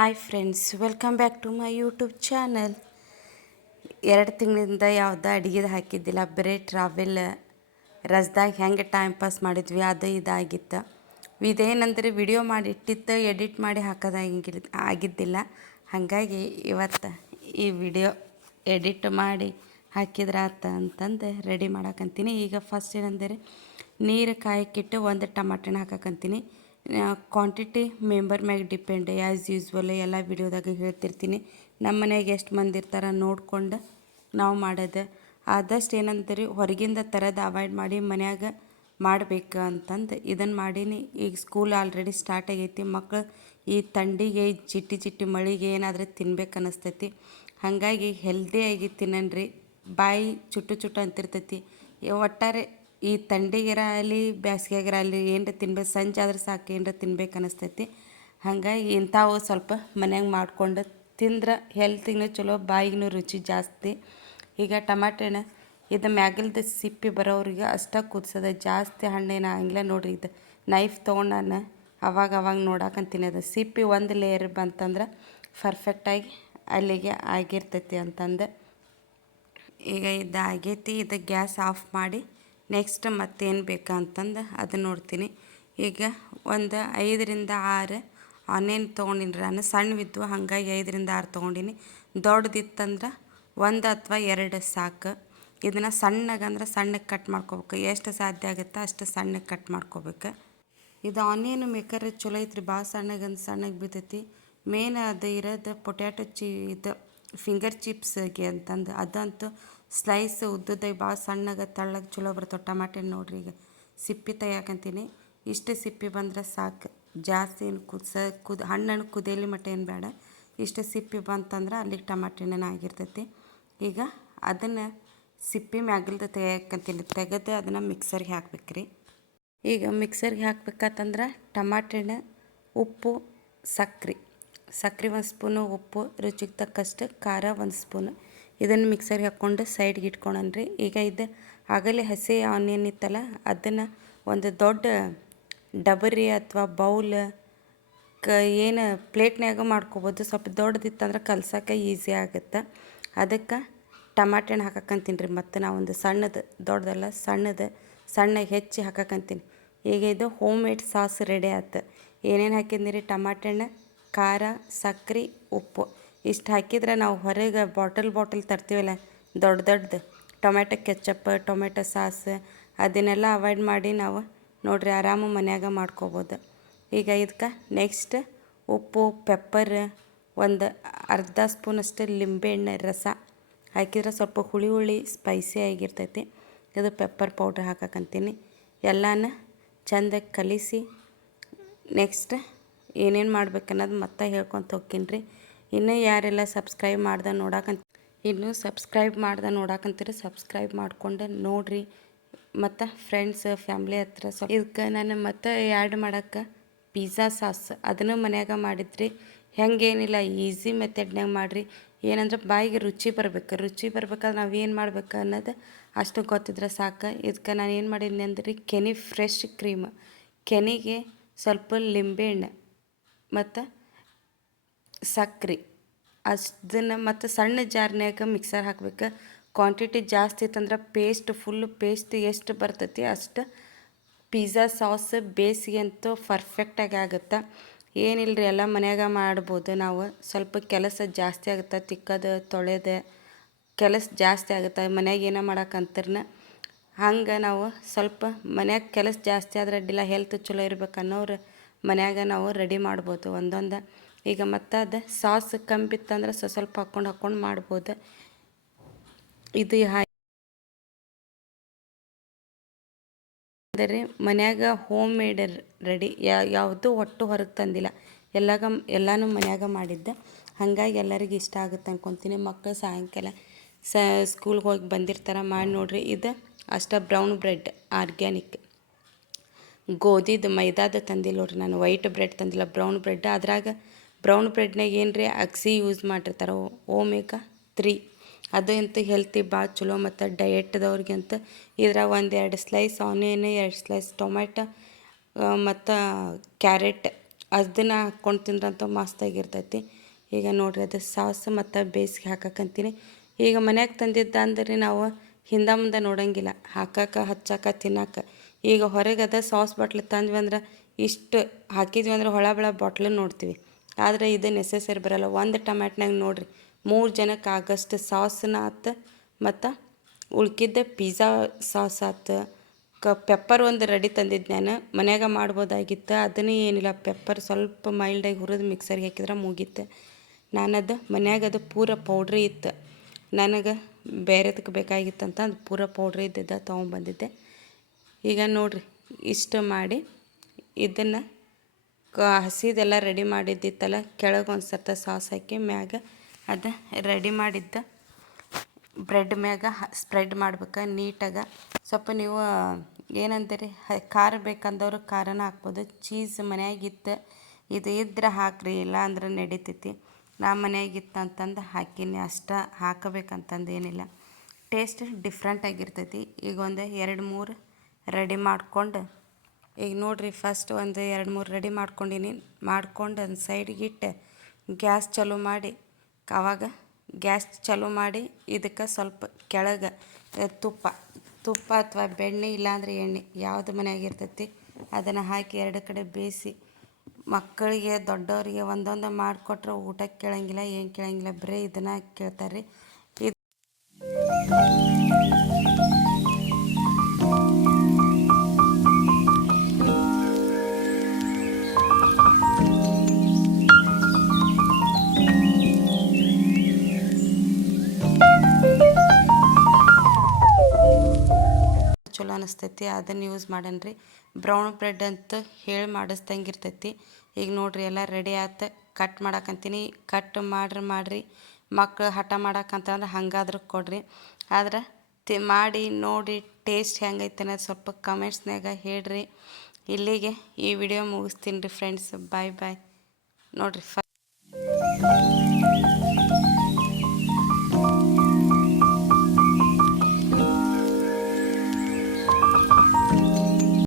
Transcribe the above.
Hi friends, welcome back to my YouTube channel. 2 ತಿಂಗಳಿಂದ ಯಾವುದೋ ಅಡುಗೆದು ಹಾಕಿದ್ದಿಲ್ಲ, ಬರೀ ಟ್ರಾವೆಲ್ ರಸ್ದಾಗ ಹೆಂಗೆ ಟೈಮ್ ಪಾಸ್ ಮಾಡಿದ್ವಿ ಅದು ಇದಾಗಿತ್ತು. ಇದೇನಂದರೆ ವಿಡಿಯೋ ಮಾಡಿ ಇಟ್ಟಿತ್ತು, ಎಡಿಟ್ ಮಾಡಿ ಆಗಿದ್ದಿಲ್ಲ. ಹಾಗಾಗಿ ಇವತ್ತು ಈ ವಿಡಿಯೋ ಎಡಿಟ್ ಮಾಡಿ ಹಾಕಿದ್ರಾತ ಅಂತಂದು ರೆಡಿ ಮಾಡಕ್ಕಂತೀನಿ. ಈಗ ಫಸ್ಟ್ ಏನಂದರೆ ನೀರು ಕಾಯಕ್ಕಿಟ್ಟು ಒಂದು ಟಮಾಟನ ಹಾಕಕ್ಕಂತೀನಿ. ಕ್ವಾಂಟಿಟಿ ಮೆಂಬರ್ ಮ್ಯಾಗೆ ಡಿಪೆಂಡ್. ಆ್ಯಸ್ ಯೂಸ್ವಲ್ ಎಲ್ಲ ವಿಡಿಯೋದಾಗ ಹೇಳ್ತಿರ್ತೀನಿ. ನಮ್ಮ ಮನೆಯಾಗ ಎಷ್ಟು ಮಂದಿ ಇರ್ತಾರೆ ನೋಡ್ಕೊಂಡು ನಾವು ಮಾಡೋದು. ಆದಷ್ಟು ಏನಂತೀರಿ ಹೊರಗಿಂದ ತರೋದು ಅವಾಯ್ಡ್ ಮಾಡಿ ಮನ್ಯಾಗ ಮಾಡಬೇಕು ಅಂತಂದು ಇದನ್ನು ಮಾಡೀನಿ. ಈಗ ಸ್ಕೂಲ್ ಆಲ್ರೆಡಿ ಸ್ಟಾರ್ಟ್ ಆಗೈತಿ. ಮಕ್ಕಳು ಈ ಥಂಡಿಗೆ ಚಿಟ್ಟಿ ಚಿಟ್ಟಿ ಮಳೆಗೆ ಏನಾದರೂ ತಿನ್ಬೇಕು ಅನ್ನಿಸ್ತೈತಿ. ಹಾಗಾಗಿ ಹೆಲ್ದಿಯಾಗಿ ತಿನ್ನನ್ರಿ. ಬಾಯಿ ಚುಟ್ಟು ಚುಟ್ಟು ಅಂತಿರ್ತೈತಿ. ಒಟ್ಟಾರೆ ಈ ಥಂಡಿಗಿರಲಿ ಬೇಸಿಗೆಗಿರಲಿ ಏನರ ತಿನ್ಬೇಕು, ಸಂಜೆ ಆದ್ರೆ ಸಾಕು ಏನರ ತಿನ್ಬೇಕು ಅನ್ನಿಸ್ತೈತಿ. ಹಾಗಾಗಿ ಇಂಥವು ಸ್ವಲ್ಪ ಮನ್ಯಾಗ ಮಾಡಿಕೊಂಡು ತಿಂದ್ರೆ ಹೆಲ್ತಿಗೂ ಚಲೋ, ಬಾಯಿಗೂ ರುಚಿ ಜಾಸ್ತಿ. ಈಗ ಟಮಾಟೆನ ಇದು ಮ್ಯಾಗಲ್ದು ಸಿಪ್ಪಿ ಬರೋರಿಗೆ ಅಷ್ಟೇ ಕುದಿಸೋದು, ಜಾಸ್ತಿ ಹಣ್ಣೇನು ಆಗಂಗಿಲ್ಲ. ನೋಡಿರಿ, ಇದು ನೈಫ್ ತೊಗೊಂಡು ನಾನು ಅವಾಗ ನೋಡಕ್ಕಂತೀನಿ. ಅದು ಸಿಪ್ಪಿ ಒಂದು ಲೇಯರ್ ಬಂತಂದ್ರೆ ಪರ್ಫೆಕ್ಟಾಗಿ ಅಲ್ಲಿಗೆ ಆಗಿರ್ತೈತಿ ಅಂತಂದು. ಈಗ ಇದು ಆಗೈತಿ. ಇದು ಗ್ಯಾಸ್ ಆಫ್ ಮಾಡಿ ನೆಕ್ಸ್ಟ್ ಮತ್ತೇನು ಬೇಕಾ ಅಂತಂದು ಅದು ನೋಡ್ತೀನಿ. ಈಗ ಒಂದು 5-6 ಆನಿಯನ್ ತೊಗೊಂಡಿನಿ ನಾನು. ಸಣ್ಣವಿದ್ವು, ಹಾಗಾಗಿ 5-6 ತೊಗೊಂಡಿನಿ. ದೊಡ್ಡದಿತ್ತಂದ್ರೆ 1 ಅಥವಾ 2 ಸಾಕು. ಇದನ್ನು ಸಣ್ಣಗೆ ಕಟ್ ಮಾಡ್ಕೋಬೇಕು. ಎಷ್ಟು ಸಾಧ್ಯ ಆಗುತ್ತೆ ಅಷ್ಟು ಸಣ್ಣಗೆ ಕಟ್ ಮಾಡ್ಕೋಬೇಕು. ಇದು ಆನಿಯನ್ ಮೇಕರ್ ಚಲೋ ಐತ್ರಿ. ಭಾಳ ಸಣ್ಣಗೆ ಬೀಳ್ತೈತಿ. ಮೇನ್ ಅದು ಇರೋದು ಪೊಟ್ಯಾಟೊ ಇದು ಫಿಂಗರ್ ಚಿಪ್ಸ್ಗೆ ಅಂತಂದು. ಅದಂತೂ ಸ್ಲೈಸ್ ಉದ್ದದಾಗಿ ಭಾಳ ಸಣ್ಣಗೆ ತೆಳ್ಳಗೆ ಚಲೋ ಬರ್ತವೆ. ಟಮಾಟೆ ನೋಡ್ರಿ, ಈಗ ಸಿಪ್ಪಿ ತೆಗಿಯಾಕಂತೀನಿ. ಇಷ್ಟು ಸಿಪ್ಪಿ ಬಂದ್ರೆ ಸಾಕು. ಜಾಸ್ತಿ ಏನು ಹಣ್ಣನ್ನು ಕುದಿಯಲಿ ಮಟ್ಟ ಏನು ಬೇಡ. ಇಷ್ಟು ಸಿಪ್ಪಿ ಬಂತಂದ್ರೆ ಅಲ್ಲಿಗೆ ಟಮಾಟೆನ ಆಗಿರ್ತೈತಿ. ಈಗ ಅದನ್ನು ಸಿಪ್ಪಿ ಮ್ಯಾಗಲ್ದು ತೆಗಿಯಾಕಂತೀನಿ. ತೆಗೆದು ಅದನ್ನು ಮಿಕ್ಸರ್ಗೆ ಹಾಕ್ಬೇಕ್ರಿ. ಈಗ ಮಿಕ್ಸರ್ಗೆ ಹಾಕ್ಬೇಕಂತಂದ್ರೆ ಟಮಾಟೆನ, ಉಪ್ಪು, ಸಕ್ಕರೆ 1 ಸ್ಪೂನು, ಉಪ್ಪು ರುಚಿಗೆ ತಕ್ಕಷ್ಟು, ಖಾರ 1 ಸ್ಪೂನು, ಇದನ್ನು ಮಿಕ್ಸರ್ಗೆ ಹಾಕ್ಕೊಂಡು ಸೈಡ್ಗೆ ಇಟ್ಕೊಳನ್ರಿ. ಈಗ ಇದು ಆಗಲೇ ಹಸಿ ಆನಿಯನ್ ಇತ್ತಲ್ಲ, ಅದನ್ನು ಒಂದು ದೊಡ್ಡ ಡಬರಿ ಅಥವಾ ಬೌಲ್ ಏನು ಪ್ಲೇಟ್ನ್ಯಾಗ ಮಾಡ್ಕೊಬೋದು. ಸ್ವಲ್ಪ ದೊಡ್ಡದಿತ್ತಂದ್ರೆ ಕಲ್ಸೋಕೆ ಈಸಿ ಆಗುತ್ತೆ. ಅದಕ್ಕೆ ಟಮಾಟೆನ ಹಾಕಕ್ಕಂತೀನಿ ರೀ. ಮತ್ತು ನಾವು ಒಂದು ಸಣ್ಣದು, ದೊಡ್ಡದಲ್ಲ ಸಣ್ಣಗೆ ಹೆಚ್ಚಿ ಹಾಕಕ್ಕಂತೀನಿ. ಈಗ ಇದು ಹೋಮ್ ಮೇಡ್ ಸಾಸ್ ರೆಡಿ ಆಯ್ತು. ಏನೇನು ಹಾಕಿದ್ನಿ ರೀ? ಟಮಾಟೆನ, ಖಾರ, ಸಕ್ಕರೆ, ಉಪ್ಪು ಇಷ್ಟು ಹಾಕಿದ್ರೆ ನಾವು ಹೊರಗೆ ಬಾಟಲ್ ತರ್ತೀವಲ್ಲ ದೊಡ್ಡದು ಟೊಮೆಟೊ ಕೆಚಪ್, ಟೊಮೆಟೊ ಸಾಸ್, ಅದನ್ನೆಲ್ಲ ಅವಾಯ್ಡ್ ಮಾಡಿ ನಾವು ನೋಡಿರಿ ಆರಾಮ ಮನ್ಯಾಗ ಮಾಡ್ಕೋಬೋದು. ಈಗ ಇದಕ್ಕೆ ನೆಕ್ಸ್ಟ್ ಉಪ್ಪು, ಪೆಪ್ಪರ್, ಒಂದು ಅರ್ಧ ಸ್ಪೂನಷ್ಟು ಲಿಂಬೆಹಣ್ಣು ರಸ ಹಾಕಿದ್ರೆ ಸ್ವಲ್ಪ ಹುಳಿ ಸ್ಪೈಸಿ ಆಗಿರ್ತೈತಿ. ಇದು ಪೆಪ್ಪರ್ ಪೌಡ್ರ್ ಹಾಕಕ್ಕಂತೀನಿ. ಎಲ್ಲನೂ ಚೆಂದಾಗಿ ಕಲಿಸಿ ನೆಕ್ಸ್ಟ್ ಏನೇನು ಮಾಡ್ಬೇಕನ್ನೋದು ಮತ್ತೆ ಹೇಳ್ಕೊತ ಹೋಗ್ತೀನಿ ರೀ. ಇನ್ನೂ ಯಾರೆಲ್ಲ ಸಬ್ಸ್ಕ್ರೈಬ್ ಮಾಡ್ದೆ ನೋಡಕ್ಕಂತೀರಿ ಸಬ್ಸ್ಕ್ರೈಬ್ ಮಾಡ್ಕೊಂಡು ನೋಡಿರಿ. ಮತ್ತು ಫ್ರೆಂಡ್ಸ್ ಫ್ಯಾಮ್ಲಿ ಹತ್ರ ಇದಕ್ಕೆ ನಾನು ಮತ್ತೆ ಆ್ಯಡ್ ಮಾಡೋಕ್ಕೆ ಪಿಜ್ಜಾ ಸಾಸ್ ಅದನ್ನು ಮನ್ಯಾಗ ಮಾಡಿದ್ರಿ. ಹೆಂಗೇನಿಲ್ಲ, ಈಸಿ ಮೆಥಡ್ನಾಗ ಮಾಡಿರಿ. ಏನಂದ್ರೆ ಬಾಯಿಗೆ ರುಚಿ ಬರ್ಬೇಕಾದ್ರೆ ನಾವು ಏನು ಮಾಡ್ಬೇಕು ಅನ್ನೋದು ಅಷ್ಟು ಗೊತ್ತಿದ್ರೆ ಸಾಕು. ಇದಕ್ಕೆ ನಾನು ಏನು ಮಾಡೀನಿ ಅಂದ್ರೆ ಕೆನಿ ಫ್ರೆಶ್ ಕ್ರೀಮ್, ಕೆನಿಗೆ ಸ್ವಲ್ಪ ಲಿಂಬೆಹಣ್ಣು ಮತ್ತು ಸಕ್ಕರೆ ಅಷ್ಟನ್ನು ಮತ್ತು ಸಣ್ಣ ಜಾರ್ನ್ಯಾಗ ಮಿಕ್ಸರ್ ಹಾಕ್ಬೇಕು. ಕ್ವಾಂಟಿಟಿ ಜಾಸ್ತಿ ಇತ್ತಂದ್ರೆ ಫುಲ್ ಪೇಸ್ಟ್ ಎಷ್ಟು ಬರ್ತೈತಿ ಅಷ್ಟು ಪಿಜ್ಜಾ ಸಾಸ್ ಬೇಸಿಗೆ ಅಂತೂ ಪರ್ಫೆಕ್ಟಾಗಿ ಆಗುತ್ತೆ. ಏನಿಲ್ಲರಿ, ಎಲ್ಲ ಮನ್ಯಾಗ ಮಾಡ್ಬೋದು. ನಾವು ಸ್ವಲ್ಪ ಕೆಲಸ ಜಾಸ್ತಿ ಆಗುತ್ತೆ, ತಿಕ್ಕೋದು ತೊಳೆದು ಕೆಲಸ ಜಾಸ್ತಿ ಆಗುತ್ತೆ. ಮನ್ಯಾಗ ಏನೋ ಮಾಡೋಕ್ಕಂತರ್ನ ಹಂಗೆ ನಾವು ಸ್ವಲ್ಪ ಮನ್ಯಾಗ ಕೆಲಸ ಜಾಸ್ತಿ ಆದ್ರೆ ಅಡ್ಡಿಲ್ಲ, ಹೆಲ್ತ್ ಚಲೋ ಇರ್ಬೇಕನ್ನೋರು ಮನ್ಯಾಗ ನಾವು ರೆಡಿ ಮಾಡ್ಬೋದು ಒಂದೊಂದು. ಈಗ ಮತ್ತು ಅದು ಸಾಸ್ ಕಂಬಿತ್ತಂದ್ರೆ ಸ್ವಲ್ಪ ಹಾಕ್ಕೊಂಡು ಮಾಡ್ಬೋದು. ಇದು ಅಂದರೆ ಮನ್ಯಾಗ ಹೋಮ್ ಮೇಡ್ ರೆಡಿ, ಯಾವುದು ಒಟ್ಟು ಹೊರಗೆ ತಂದಿಲ್ಲ, ಎಲ್ಲನೂ ಮನ್ಯಾಗ ಮಾಡಿದ್ದೆ. ಹಾಗಾಗಿ ಎಲ್ಲರಿಗೂ ಇಷ್ಟ ಆಗುತ್ತೆ ಅಂದ್ಕೊತೀನಿ. ಮಕ್ಕಳು ಸಾಯಂಕಾಲ ಸ್ಕೂಲ್ಗೆ ಹೋಗಿ ಬಂದಿರ್ತಾರೆ, ಮಾಡಿ ನೋಡಿರಿ. ಇದು ಅಷ್ಟೇ ಬ್ರೌನ್ ಬ್ರೆಡ್ ಆರ್ಗ್ಯಾನಿಕ್, ಗೋಧಿದು ಮೈದಾದ ತಂದಿಲ್ಲ ನೋಡ್ರಿ ನಾನು, ವೈಟ್ ಬ್ರೆಡ್ ತಂದಿಲ್ಲ, ಬ್ರೌನ್ ಬ್ರೆಡ್. ಅದ್ರಾಗ ಬ್ರೌನ್ ಬ್ರೆಡ್ನಾಗ ಏನು ರೀ ಅಗಸಿ ಯೂಸ್ ಮಾಡಿರ್ತಾರೆ, omega-3. ಅದು ಅಂತೂ ಹೆಲ್ತಿ ಭಾಳ ಚಲೋ. ಮತ್ತು ಡಯೆಟ್ದವ್ರಿಗಂತೂ ಇದ್ರಾಗ 1-2 ಸ್ಲೈಸ್ ಆನಿಯನ್, 2 ಸ್ಲೈಸ್ ಟೊಮೆಟೊ ಮತ್ತು ಕ್ಯಾರೆಟ್ ಅದನ್ನು ಹಾಕ್ಕೊಂಡು ತಿಂದ್ರಂತೂ ಮಸ್ತಾಗಿರ್ತೈತಿ. ಈಗ ನೋಡಿರಿ ಅದು ಸಾಸ್ ಮತ್ತು ಬೇಯಿಸಿ ಹಾಕಕ್ಕಂತೀನಿ. ಈಗ ಮನ್ಯಾಗ ತಂದಿದ್ದ ಅಂದ್ರೆ ನಾವು ಹಿಂದೆ ಮುಂದೆ ನೋಡೋಂಗಿಲ್ಲ, ಹಾಕಕ್ಕೆ ಹಚ್ಚಕ್ಕೆ ತಿನ್ನಕ್ಕೆ. ಈಗ ಹೊರಗೆ ಅದ ಸಾಸ್ ಬಾಟ್ಲ್ ತಂದ್ವಿ ಅಂದ್ರೆ ಇಷ್ಟು ಹಾಕಿದ್ವಿ ಅಂದ್ರೆ ಹೊಳ ಬೆಳ ಬಾಟ್ಲು ನೋಡ್ತೀವಿ. ಆದರೆ ಇದು ನೆಸೆಸರಿ ಬರೋಲ್ಲ. ಒಂದು ಟೊಮ್ಯಾಟ್ನಾಗ ನೋಡಿರಿ 3 ಜನಕ್ಕೆ ಆಗಷ್ಟು ಸಾಸ್ನ ಆತು ಮತ್ತು ಉಳ್ಕಿದ್ದ ಪಿಜ್ಜಾ ಸಾಸ್ ಆತು. ಪೆಪ್ಪರ್ ಒಂದು ರೆಡಿ ತಂದಿದ್ದು ನಾನು ಮನ್ಯಾಗ ಮಾಡ್ಬೋದಾಗಿತ್ತು. ಅದನ್ನೇ ಏನಿಲ್ಲ, ಪೆಪ್ಪರ್ ಸ್ವಲ್ಪ ಮೈಲ್ಡಾಗಿ ಹುರಿದು ಮಿಕ್ಸರ್ಗೆ ಹಾಕಿದ್ರೆ ಮುಗೀತು. ನಾನದು ಮನ್ಯಾಗ ಅದು ಪೂರ ಪೌಡ್ರಿ ಇತ್ತು, ನನಗೆ ಬೇರೆದಕ್ಕೆ ಬೇಕಾಗಿತ್ತಂತ ಅದು ಪೂರ ಪೌಡ್ರಿ ಇದ್ದಿದ್ದ ತೊಗೊಂಬಂದಿದ್ದೆ. ಈಗ ನೋಡಿರಿ ಇಷ್ಟು ಮಾಡಿ ಇದನ್ನು ಹಸಿದೆಲ್ಲ ರೆಡಿ ಮಾಡಿದ್ದಿತ್ತಲ್ಲ, ಕೆಳಗೆ ಒಂದು ಸರ್ತ ಸಾಸ್ ಹಾಕಿ ಮ್ಯಾಗ ಅದು ರೆಡಿ ಮಾಡಿದ್ದ ಬ್ರೆಡ್ ಮ್ಯಾಗ ಸ್ಪ್ರೆಡ್ ಮಾಡ್ಬೇಕು ನೀಟಾಗಿ. ಸ್ವಲ್ಪ ನೀವು ಏನಂತೀರಿ ಖಾರ ಬೇಕಂದವ್ರು ಖಾರನ ಹಾಕ್ಬೋದು. ಚೀಸ್ ಮನ್ಯಾಗಿತ್ತು, ಇದು ಇದ್ರೆ ಹಾಕ್ರಿ, ಇಲ್ಲ ಅಂದ್ರೆ ನಡಿತೈತಿ. ನಾ ಮನ್ಯಾಗಿತ್ತು ಅಂತಂದು ಹಾಕೀನಿ ಅಷ್ಟ, ಹಾಕಬೇಕಂತಂದು ಏನಿಲ್ಲ. ಟೇಸ್ಟ್ ಡಿಫ್ರೆಂಟಾಗಿರ್ತೈತಿ. ಈಗ ಒಂದು 2-3 ರೆಡಿ ಮಾಡ್ಕೊಂಡು, ಈಗ ನೋಡಿರಿ ಫಸ್ಟ್ ಒಂದು 2-3 ರೆಡಿ ಮಾಡ್ಕೊಂಡು ಒಂದು ಸೈಡ್ಗೆ ಇಟ್ಟು ಗ್ಯಾಸ್ ಚಾಲೂ ಮಾಡಿ, ಆವಾಗ ಗ್ಯಾಸ್ ಚಾಲೂ ಮಾಡಿ ಇದಕ್ಕೆ ಸ್ವಲ್ಪ ಕೆಳಗೆ ತುಪ್ಪ ಅಥವಾ ಬೆಣ್ಣೆ ಇಲ್ಲಾಂದ್ರೆ ಎಣ್ಣೆ ಯಾವುದು ಮನೆಯಾಗಿರ್ತೈತಿ ಅದನ್ನು ಹಾಕಿ 2 ಕಡೆ ಬೇಯಿಸಿ, ಮಕ್ಕಳಿಗೆ ದೊಡ್ಡವರಿಗೆ ಒಂದೊಂದು ಮಾಡಿಕೊಟ್ರೆ ಊಟಕ್ಕೆ ಕೇಳಂಗಿಲ್ಲ, ಏನು ಕೇಳಂಗಿಲ್ಲ, ಬರೀ ಇದನ್ನು ಕೇಳ್ತಾರೆ. ಚಲೋ ಅನಿಸ್ತೈತಿ, ಅದನ್ನು ಯೂಸ್ ಮಾಡನ್ರಿ. ಬ್ರೌನ್ ಬ್ರೆಡ್ ಅಂತೂ ಹೇಳಿ ಮಾಡಿಸ್ದಂಗಿರ್ತೈತಿ. ಈಗ ನೋಡಿರಿ ಎಲ್ಲ ರೆಡಿ ಆಯ್ತು. ಕಟ್ ಮಾಡಕ್ಕಂತೀನಿ. ಕಟ್ ಮಾಡಿರಿ ಮಕ್ಕಳು ಹಠ ಮಾಡಕ್ಕಂತಂದ್ರೆ ಹಂಗಾದ್ರೂ ಕೊಡ್ರಿ. ಆದ್ರೆ ಮಾಡಿ ನೋಡಿ ಟೇಸ್ಟ್ ಹೆಂಗೈತೆ ಅನ್ನೋದು ಸ್ವಲ್ಪ ಕಮೆಂಟ್ಸ್ನಾಗ ಹೇಳ್ರಿ. ಇಲ್ಲಿಗೆ ಈ ವಿಡಿಯೋ ಮುಗಿಸ್ತೀನಿ ರೀ ಫ್ರೆಂಡ್ಸ್. ಬಾಯ್ ನೋಡಿರಿ.